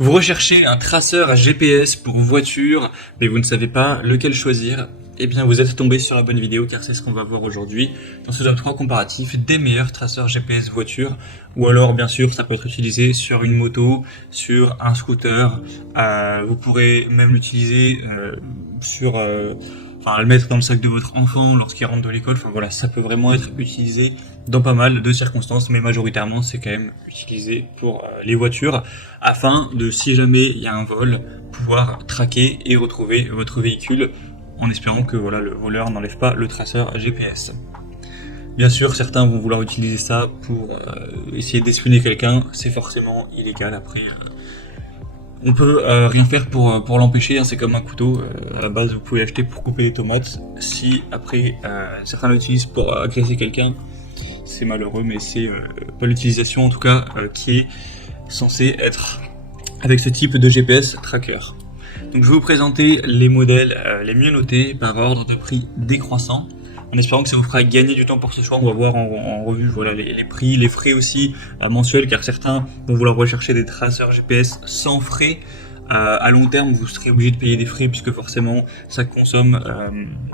Vous recherchez un traceur à GPS pour voiture, mais vous ne savez pas lequel choisir. Eh bien, vous êtes tombé sur la bonne vidéo car c'est ce qu'on va voir aujourd'hui dans ce top 3 comparatif des meilleurs traceurs GPS voiture. Ou alors, bien sûr, ça peut être utilisé sur une moto, sur un scooter. Vous pourrez même l'utiliser le mettre dans le sac de votre enfant lorsqu'il rentre de l'école. Enfin voilà, ça peut vraiment être utilisé dans pas mal de circonstances, mais majoritairement c'est quand même utilisé pour les voitures, afin de, si jamais il y a un vol, pouvoir traquer et retrouver votre véhicule, en espérant que voilà, le voleur n'enlève pas le traceur GPS. Bien sûr, certains vont vouloir utiliser ça pour essayer d'espionner quelqu'un, c'est forcément illégal après. On peut rien faire pour l'empêcher, hein, c'est comme un couteau, à la base vous pouvez l'acheter pour couper les tomates. Si après certains l'utilisent pour agresser quelqu'un, c'est malheureux, mais c'est pas l'utilisation en tout cas qui est censée être avec ce type de GPS tracker. Donc je vais vous présenter les modèles les mieux notés par ordre de prix décroissant, en espérant que ça vous fera gagner du temps pour ce choix. On va voir en revue voilà, les prix, les frais aussi mensuels, car certains vont vouloir rechercher des traceurs GPS sans frais. À long terme, vous serez obligé de payer des frais puisque forcément ça consomme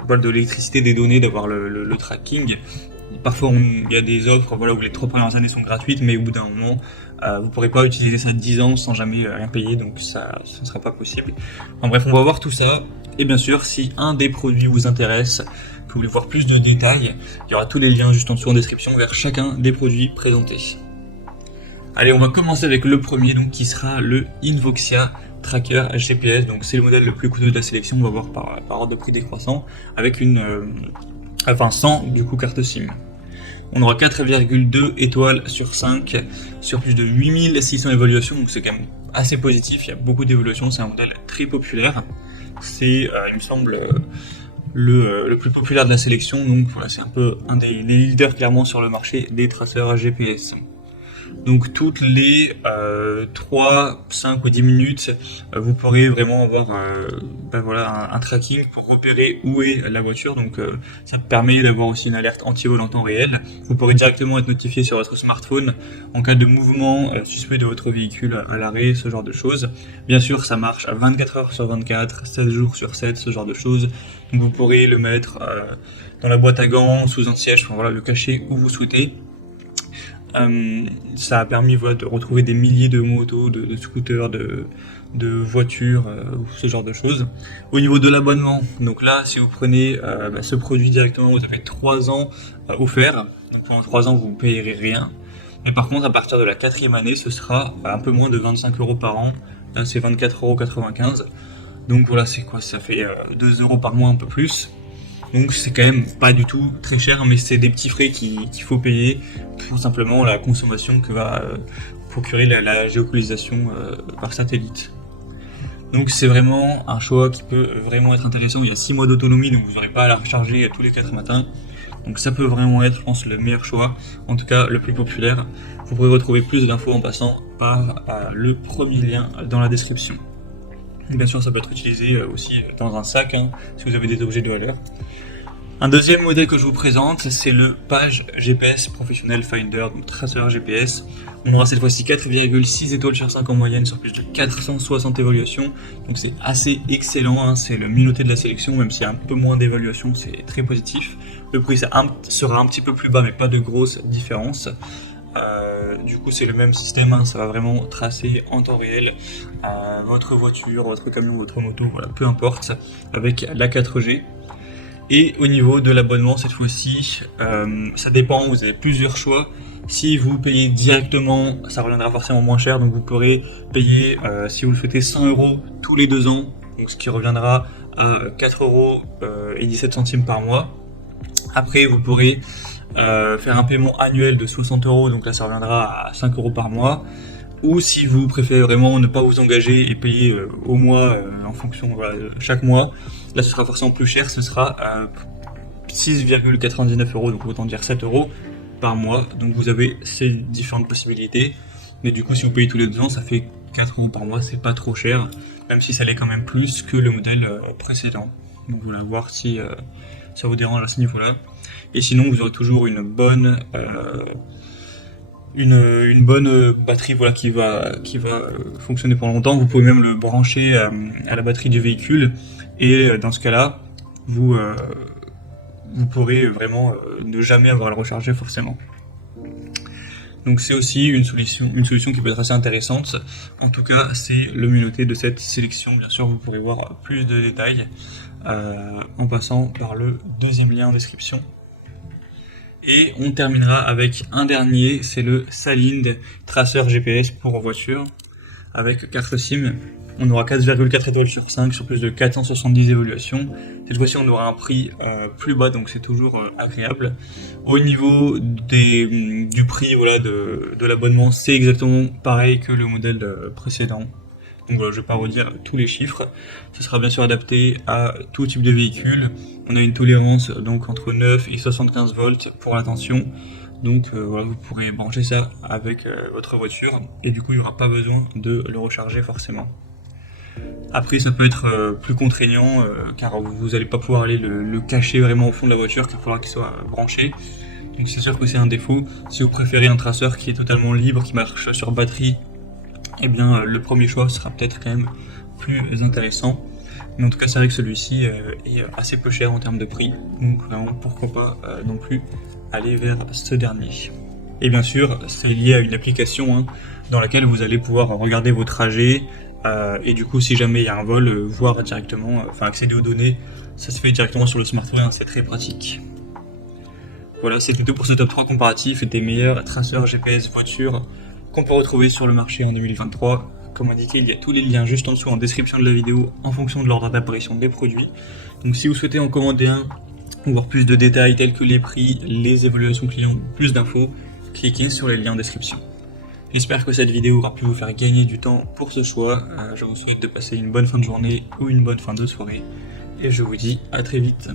de l'électricité, des données, d'avoir le tracking. Parfois il y a des offres où les 3 premières années sont gratuites, mais au bout d'un moment vous ne pourrez pas utiliser ça 10 ans sans jamais rien payer, donc ça ne sera pas possible. Enfin bref, on va voir tout ça, et bien sûr si un des produits vous intéresse, que vous voulez voir plus de détails, il y aura tous les liens juste en dessous en description vers chacun des produits présentés. Allez, on va commencer avec le premier, donc qui sera le Invoxia Tracker GPS. Donc c'est le modèle le plus coûteux de la sélection, on va voir par ordre de prix décroissant, avec sans du coup carte SIM. On aura 4,2 étoiles sur 5 sur plus de 8600 évaluations, donc c'est quand même assez positif, il y a beaucoup d'évaluations, c'est un modèle très populaire. C'est, il me semble, le plus populaire de la sélection, donc voilà, c'est un peu un des leaders clairement sur le marché des traceurs à GPS. Donc toutes les 3, 5 ou 10 minutes, vous pourrez vraiment avoir un tracking pour repérer où est la voiture. Donc ça permet d'avoir aussi une alerte anti-vol en temps réel. Vous pourrez directement être notifié sur votre smartphone en cas de mouvement suspect de votre véhicule à l'arrêt, ce genre de choses. Bien sûr, ça marche à 24 heures sur 24, 7 jours sur 7, ce genre de choses. Donc vous pourrez le mettre dans la boîte à gants, sous un siège, enfin voilà, le cacher où vous souhaitez. Ça a permis de retrouver des milliers de motos, de scooters, de voitures, ce genre de choses. Au niveau de l'abonnement, donc là, si vous prenez ce produit directement, vous avez 3 ans offerts. Donc pendant 3 ans, vous ne payerez rien. Mais par contre, à partir de la 4e année, ce sera un peu moins de 25 € par an. Là, c'est 24,95 €. Donc voilà, c'est quoi? Ça fait 2 € par mois, un peu plus. Donc c'est quand même pas du tout très cher, mais c'est des petits frais qu'il faut payer pour simplement la consommation que va procurer la géolocalisation par satellite. Donc c'est vraiment un choix qui peut vraiment être intéressant. Il y a 6 mois d'autonomie, donc vous n'aurez pas à la recharger tous les 4 matins. Donc ça peut vraiment être, je pense, le meilleur choix, en tout cas le plus populaire. Vous pourrez retrouver plus d'infos en passant par le premier lien dans la description. Bien sûr, ça peut être utilisé aussi dans un sac, si vous avez des objets de valeur. Un deuxième modèle que je vous présente, c'est le Page GPS Professional Finder, donc traceur GPS. On aura cette fois-ci 4,6 étoiles sur 5 en moyenne sur plus de 460 évaluations. Donc c'est assez excellent, c'est le mieux noté de la sélection, même s'il y a un peu moins d'évaluations, c'est très positif. Le prix sera un petit peu plus bas, mais pas de grosse différence. Du coup c'est le même système, ça va vraiment tracer en temps réel votre voiture, votre camion, votre moto, voilà, peu importe, avec la 4G. Et au niveau de l'abonnement, cette fois-ci, ça dépend, vous avez plusieurs choix. Si vous payez directement, ça reviendra forcément moins cher, donc vous pourrez payer, si vous le souhaitez, 100 € tous les 2 ans, donc ce qui reviendra à 4,17 € par mois. Après, vous pourrez faire un paiement annuel de 60 €, donc là ça reviendra à 5 € par mois. Ou si vous préférez vraiment ne pas vous engager et payer au mois en fonction chaque mois, là ce sera forcément plus cher, ce sera 6,99 €, donc autant dire 7 € par mois. Donc vous avez ces différentes possibilités, mais du coup si vous payez tous les 2 ans, ça fait 4 € par mois, c'est pas trop cher, même si ça l'est quand même plus que le modèle précédent. Donc voilà, voir si ça vous dérange à ce niveau-là. Et sinon vous aurez toujours une bonne une bonne batterie voilà, qui va fonctionner pendant longtemps. Vous pouvez même le brancher à la batterie du véhicule et dans ce cas-là, vous pourrez vraiment ne jamais avoir à le recharger forcément. Donc c'est aussi une solution qui peut être assez intéressante. En tout cas, c'est le mieux noté de cette sélection. Bien sûr, vous pourrez voir plus de détails en passant par le deuxième lien en description. Et on terminera avec un dernier, c'est le Salind traceur GPS pour voiture avec carte SIM. On aura 4,4 étoiles sur 5 sur plus de 470 évaluations. Cette fois-ci, on aura un prix plus bas, donc c'est toujours agréable. Au niveau du prix voilà, de l'abonnement, c'est exactement pareil que le modèle précédent. Donc voilà, je ne vais pas redire tous les chiffres. Ce sera bien sûr adapté à tout type de véhicule. On a une tolérance donc entre 9 et 75 volts pour la tension. Donc voilà, vous pourrez brancher ça avec votre voiture et du coup il n'y aura pas besoin de le recharger forcément. Après ça peut être plus contraignant car vous n'allez pas pouvoir aller le cacher vraiment au fond de la voiture, qu'il faudra qu'il soit branché. Donc c'est sûr que c'est un défaut. Si vous préférez un traceur qui est totalement libre, qui marche sur batterie, eh bien le premier choix sera peut-être quand même plus intéressant. Mais en tout cas c'est vrai que celui-ci est assez peu cher en termes de prix, donc vraiment pourquoi pas non plus aller vers ce dernier. Et bien sûr c'est lié à une application dans laquelle vous allez pouvoir regarder vos trajets et du coup si jamais il y a un vol, voir directement, accéder aux données, ça se fait directement sur le smartphone, c'est très pratique. Voilà, c'est tout pour ce top 3 comparatif des meilleurs traceurs GPS voiture qu'on peut retrouver sur le marché en 2023. Comme indiqué, il y a tous les liens juste en dessous en description de la vidéo en fonction de l'ordre d'apparition des produits. Donc si vous souhaitez en commander un, ou voir plus de détails tels que les prix, les évaluations clients, plus d'infos, cliquez sur les liens en description. J'espère que cette vidéo aura pu vous faire gagner du temps pour ce choix. Je vous souhaite de passer une bonne fin de journée ou une bonne fin de soirée. Et je vous dis à très vite.